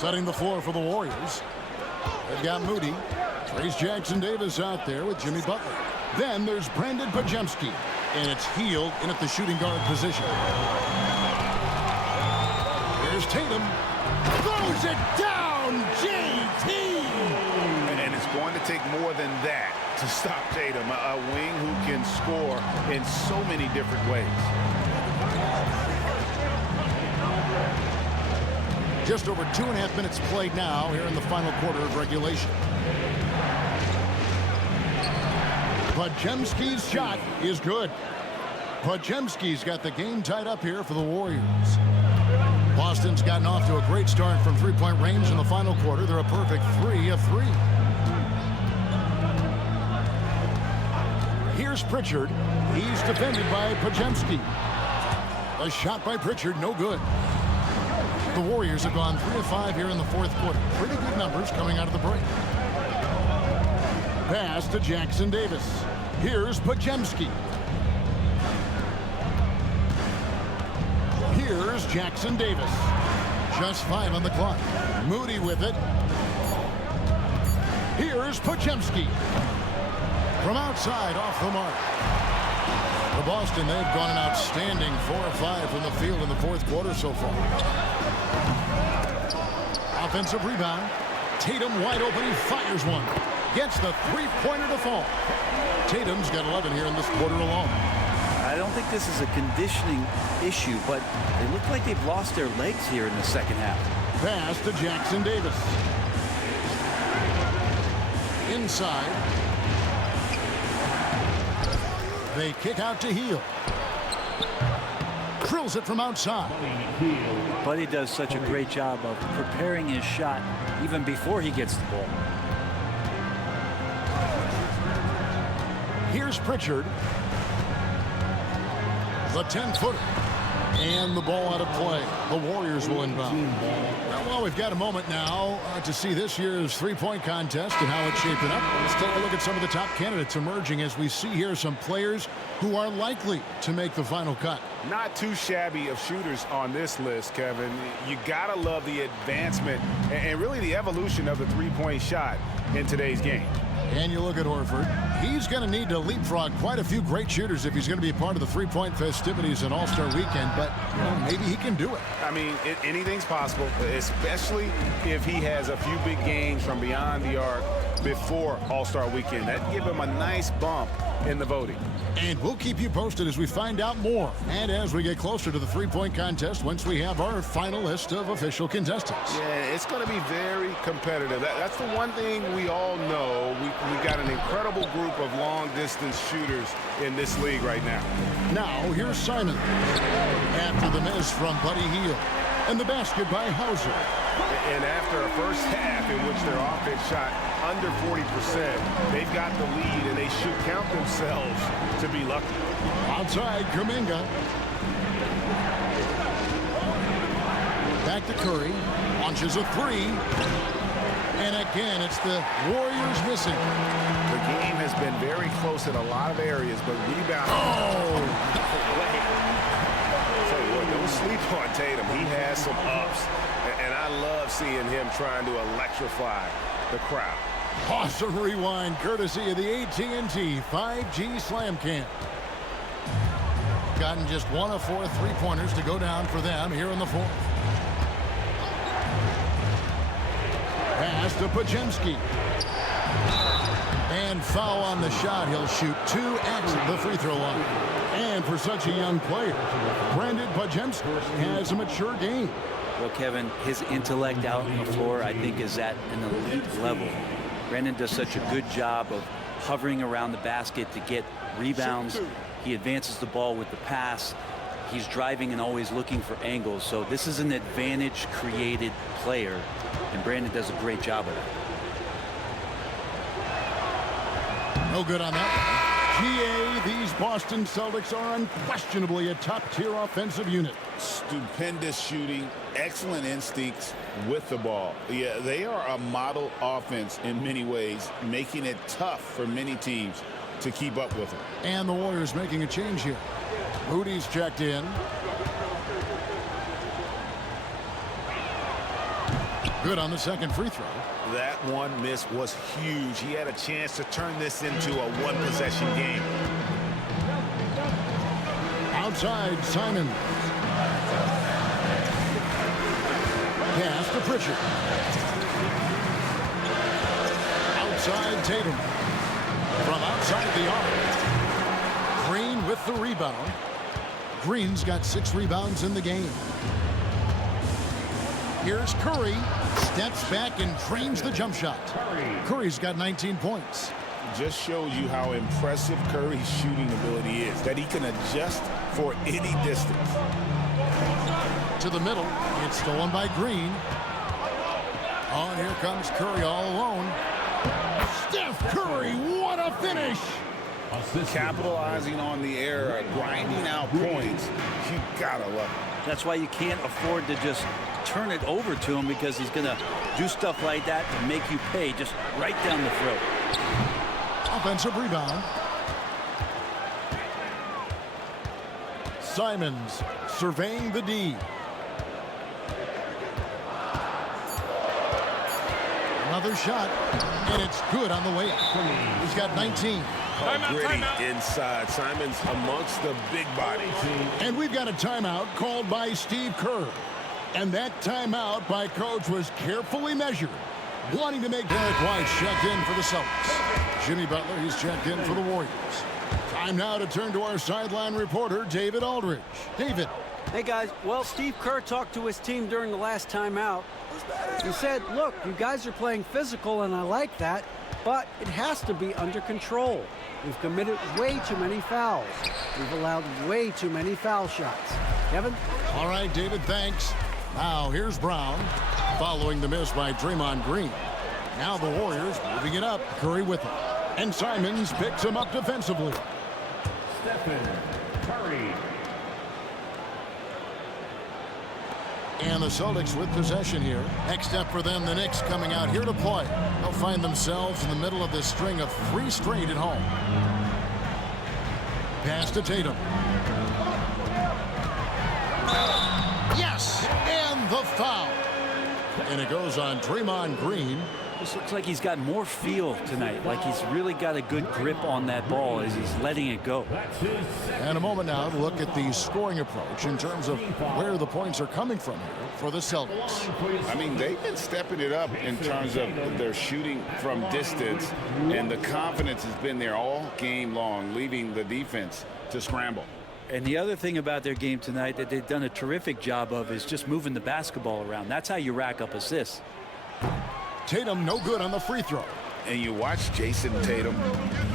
Setting the floor for the Warriors. They've got Moody. Trace Jackson-Davis out there with Jimmy Butler. Then there's Brandon Pajemski. And it's Hield in at the shooting guard position. Here's Tatum. Throws it down, JT! And it's going to take more than that to stop Tatum, a wing who can score in so many different ways. Just over 2.5 minutes played now here in the final quarter of regulation. Pajemski's shot is good. Pajemski's got the game tied up here for the Warriors. Boston's gotten off to a great start from three-point range in the final quarter. They're a perfect 3 of 3. Here's Pritchard. He's defended by Pajemski. A shot by Pritchard, no good. The Warriors have gone 3 of 5 here in the fourth quarter. Pretty good numbers coming out of the break. Pass to Jackson-Davis. Here's Pajemski. Here's Jackson-Davis. Just 5 on the clock. Moody with it. Here's Pajemski. From outside, off the mark. For Boston, they've gone an outstanding 4 of 5 from the field in the fourth quarter so far. Offensive rebound. Tatum wide open. He fires one. Gets the three-pointer to fall. Tatum's got 11 here in this quarter alone. I don't think this is a conditioning issue, but they look like they've lost their legs here in the second half. Pass to Jackson-Davis. Inside. They kick out to Hield. Drills it from outside. Buddy does such a great job of preparing his shot even before he gets the ball. Here's Pritchard. The 10-footer. And the ball out of play. The Warriors will inbound. Well, we've got a moment now to see this year's three-point contest and how it's shaping up. Let's take a look at some of the top candidates emerging as we see here some players who are likely to make the final cut. Not too shabby of shooters on this list, Kevin. You gotta love the advancement and really the evolution of the three-point shot in today's game. And you look at Horford. He's going to need to leapfrog quite a few great shooters if he's going to be a part of the three-point festivities in All-Star Weekend, but maybe he can do it. I mean, anything's possible, especially if he has a few big games from beyond the arc before All-Star Weekend. That'd give him a nice bump in the voting. And we'll keep you posted as we find out more and as we get closer to the three-point contest once we have our final list of official contestants. Yeah, it's going to be very competitive. That's the one thing we all know. We've got an incredible group of long-distance shooters in this league right now. Now, here's Simon. After the miss from Buddy Hield. And the basket by Hauser. And after a first half in which their offense shot under 40%, they've got the lead, and they should count themselves to be lucky. Outside, Kuminga. Back to Curry. Launches a three. And again, it's the Warriors missing. The game has been very close in a lot of areas, but rebound. Oh! Tell you what, don't sleep on Tatum. He has some ups, and I love seeing him trying to electrify the crowd. Awesome rewind, courtesy of the AT&T 5G Slam Cam. Gotten just 1 of 4 three-pointers to go down for them here in the fourth. Pass to Pajemski. And foul on the shot. He'll shoot 2 at the free throw line. And for such a young player, Brandon Pajemski has a mature game. Well, Kevin, his intellect out on the floor, I think, is at an elite level. Brandon does such a good job of hovering around the basket to get rebounds. He advances the ball with the pass. He's driving and always looking for angles. So this is an advantage-created player, and Brandon does a great job of it. No good on that. GA, these Boston Celtics are unquestionably a top-tier offensive unit. Stupendous shooting, excellent instincts with the ball. Yeah, they are a model offense in many ways, making it tough for many teams to keep up with them. And the Warriors making a change here. Moody's checked in. Good on the second free throw. That one miss was huge. He had a chance to turn this into a one-possession game. Outside, Simon. Pass to Pritchard. Outside, Tatum. From outside the arc. Green with the rebound. Green's got 6 rebounds in the game. Here's Curry. Steps back and drains the jump shot. Curry's got 19 points. Just shows you how impressive Curry's shooting ability is, that he can adjust for any distance. To the middle. It's stolen by Green. Oh, and here comes Curry all alone. Steph Curry, what a finish! Capitalizing on the error, grinding out points. You gotta love it. That's why you can't afford to just turn it over to him, because he's going to do stuff like that to make you pay just right down the throat. Offensive rebound. Simons surveying the D. Another shot, and it's good on the way up. He's got 19. Gritty inside. Simons amongst the big bodies. And we've got a timeout called by Steve Kerr. And that timeout by Coach was carefully measured, wanting to make Derek White checked in for the Celtics. Jimmy Butler, he's checked in for the Warriors. Time now to turn to our sideline reporter, David Aldridge. David. Hey, guys. Well, Steve Kerr talked to his team during the last timeout. He said, look, you guys are playing physical, and I like that, but it has to be under control. We've committed way too many fouls. We've allowed way too many foul shots. Kevin? All right, David, thanks. Now, here's Brown, following the miss by Draymond Green. Now the Warriors moving it up. Curry with it. And Simons picks him up defensively. Stephen Curry. And the Celtics with possession here. Next up for them, the Knicks coming out here to play. They'll find themselves in the middle of this string of 3 straight at home. Pass to Tatum. Yes! And the foul. And it goes on Draymond Green. This looks like he's got more feel tonight, like he's really got a good grip on that ball as he's letting it go. And a moment now to look at the scoring approach in terms of where the points are coming from here for the Celtics. I mean, they've been stepping it up in terms of their shooting from distance, and the confidence has been there all game long, leaving the defense to scramble. And the other thing about their game tonight that they've done a terrific job of is just moving the basketball around. That's how you rack up assists. Tatum no good on the free throw. And you watch Jason Tatum,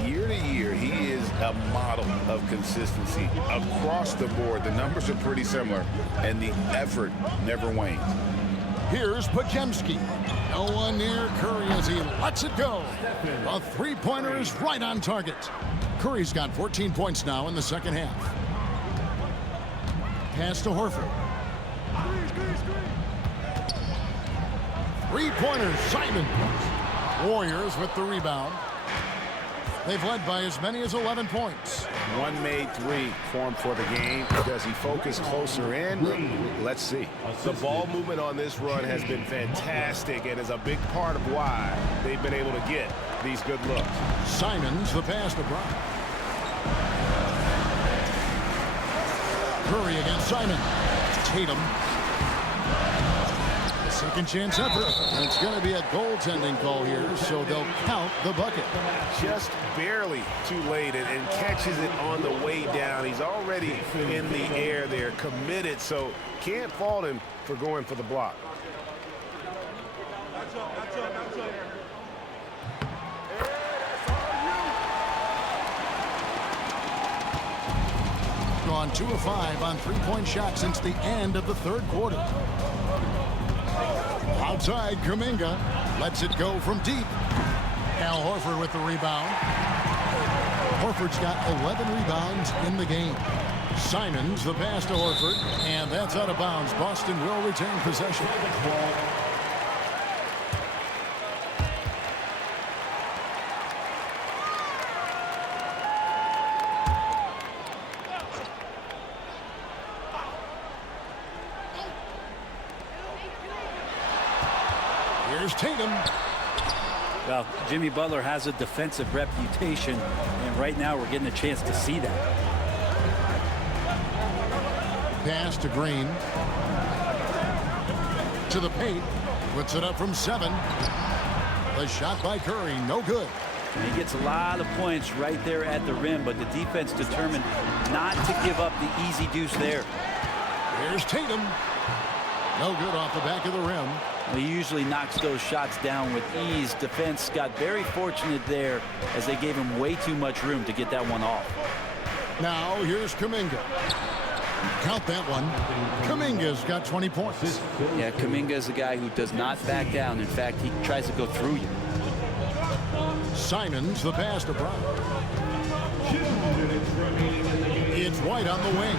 year to year, he is a model of consistency across the board. The numbers are pretty similar, and the effort never wanes. Here's Podziemski. No one near Curry as he lets it go. A three-pointer is right on target. Curry's got 14 points now in the second half. Pass to Horford. Three-pointers, Simon. Warriors with the rebound. They've led by as many as 11 points. One made 3 for him for the game. Does he focus closer in? Let's see. The ball movement on this run has been fantastic and is a big part of why they've been able to get these good looks. Simons, the pass to Brown. Curry against Simon. Tatum. Second chance effort. And it's going to be a goaltending call here, so they'll count the bucket. Just barely too late and catches it on the way down. He's already in the air there, committed, so can't fault him for going for the block. Gone 2 of 5 on three-point shots since the end of the third quarter. Outside, Kuminga lets it go from deep. Al Horford with the rebound. Horford's got 11 rebounds in the game. Simons, the pass to Horford, and that's out of bounds. Boston will retain possession. Here's Tatum. Well, Jimmy Butler has a defensive reputation, and right now we're getting a chance to see that. Pass to Green. To the paint. Puts it up from 7. The shot by Curry, no good. And he gets a lot of points right there at the rim, but the defense determined not to give up the easy deuce there. Here's Tatum. No good off the back of the rim. Well, he usually knocks those shots down with ease. Defense got very fortunate there as they gave him way too much room to get that one off. Now here's Kuminga. Count that one. Kuminga's got 20 points. Yeah, Kuminga is a guy who does not back down. In fact, he tries to go through you. Simons, the pass to Brown. It's White on the wing.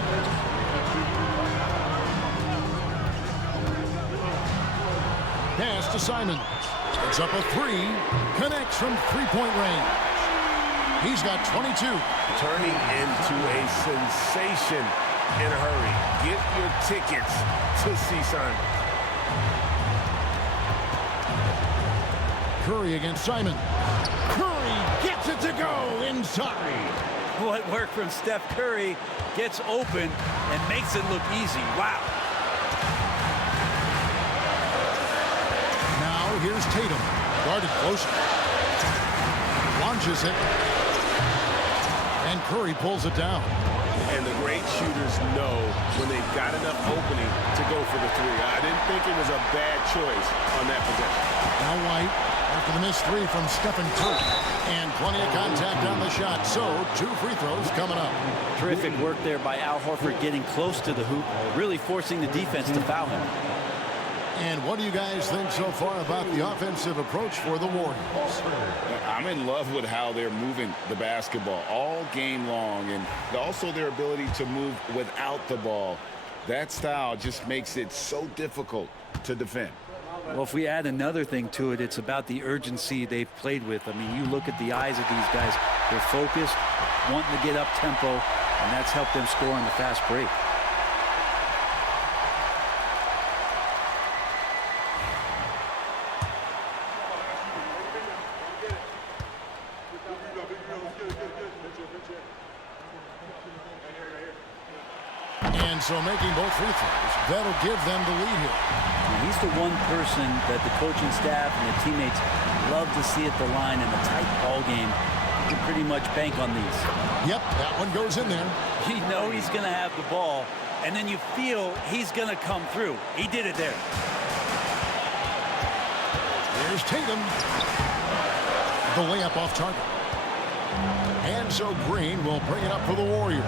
Pass to Simons. It's up a 3. Connects from three-point range. He's got 22. Turning into a sensation in a hurry. Get your tickets to see Simons. Curry against Simon. Curry gets it to go inside. What work from Steph Curry, gets open and makes it look easy. Wow. Now here's Tatum. Guarded close. Launches it. And Curry pulls it down. And the great shooters know when they've got enough opening to go for the 3. I didn't think it was a bad choice on that possession. Now White after the missed 3 from Stephen Curry. And plenty of contact on the shot. So 2 free throws coming up. Terrific work there by Al Horford getting close to the hoop, really forcing the defense to foul him. And what do you guys think so far about the offensive approach for the Warriors? I'm in love with how they're moving the basketball all game long, and also their ability to move without the ball. That style just makes it so difficult to defend. Well, if we add another thing to it, it's about the urgency they've played with. I mean, you look at the eyes of these guys. They're focused, wanting to get up tempo, and that's helped them score on the fast break. And so making both free throws, that'll give them the lead here. And he's the one person that the coaching staff and the teammates love to see at the line in a tight ball game. You can pretty much bank on these. Yep, that one goes in there. You know he's going to have the ball, and then you feel he's going to come through. He did it there. Here's Tatum. The layup off target. And so Green will bring it up for the Warriors.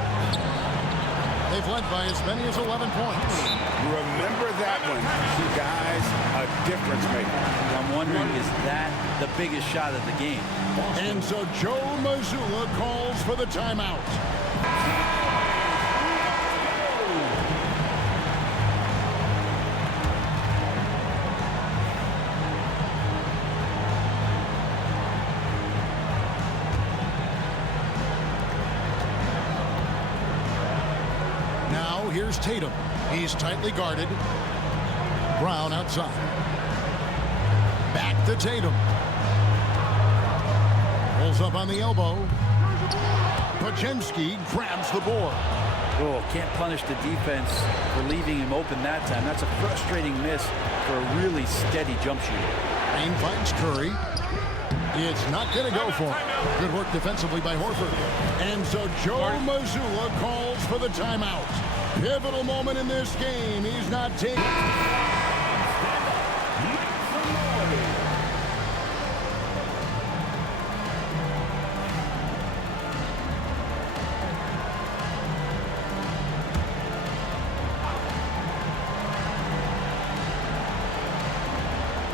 They've led by as many as 11 points. Remember that one. You guys, a difference maker. I'm wondering, is that the biggest shot of the game? And so Joe Mazzulla calls for the timeout. Here's Tatum. He's tightly guarded. Brown outside. Back to Tatum. Pulls up on the elbow. Pajemski grabs the board. Oh, can't punish the defense for leaving him open that time. That's a frustrating miss for a really steady jump shooter. Green finds Curry. It's not going to go for him. Good work defensively by Horford. And so Joe Mazzulla calls for the timeout. Pivotal moment in this game. He's not taking.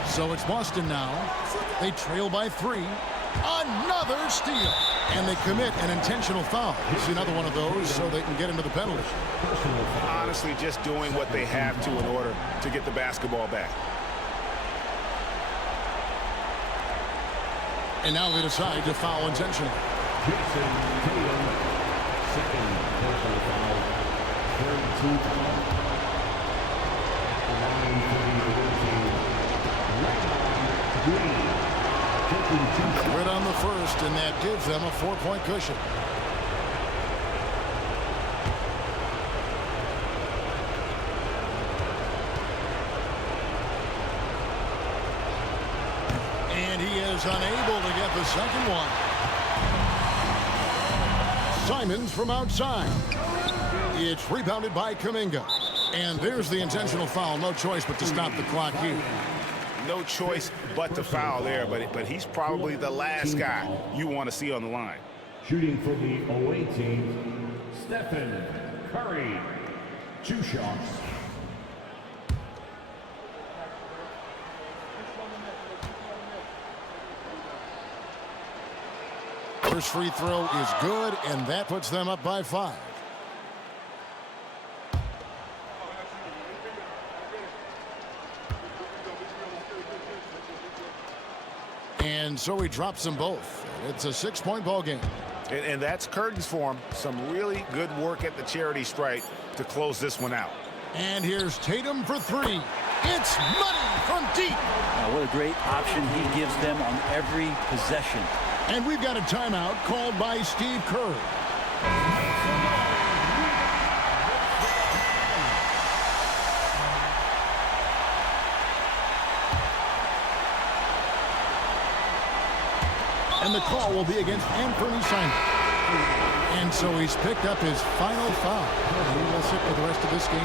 So it's Boston now. They trail by 3. Another steal. And they commit an intentional foul. It's another one of those so they can get into the penalty. Honestly, just doing what they have to in order to get the basketball back. And now they decide to foul intentionally. Jason Tatum, second personal foul, 32 times. Allowing for the team. Good on the first, and that gives them a 4-point cushion. And he is unable to get the second one. Simons from outside. It's rebounded by Kuminga. And there's the intentional foul. No choice but to stop the clock here. No choice but to foul there, but he's probably the last guy you want to see on the line. Shooting for the away team, Stephen Curry. 2 shots. First free throw is good, and that puts them up by 5. And so he drops them both. It's a 6-point ball game. And that's curtains for him. Some really good work at the charity stripe to close this one out. And here's Tatum for 3. It's money from deep. Now, what a great option he gives them on every possession. And we've got a timeout called by Steve Kerr. And the call will be against Anfernee. And so he's picked up his final foul. He will sit for the rest of this game.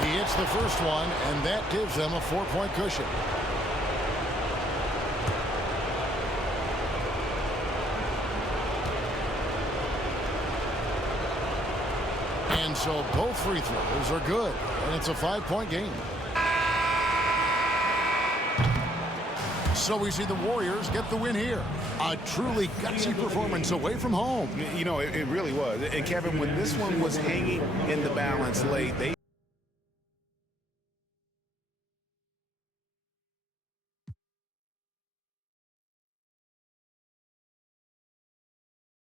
He hits the first one, and that gives them a 4-point cushion. And so both free throws are good, and it's a 5-point game. So we see the Warriors get the win here. A truly gutsy performance away from home. You know, it really was. And Kevin, when this one was hanging in the balance late, they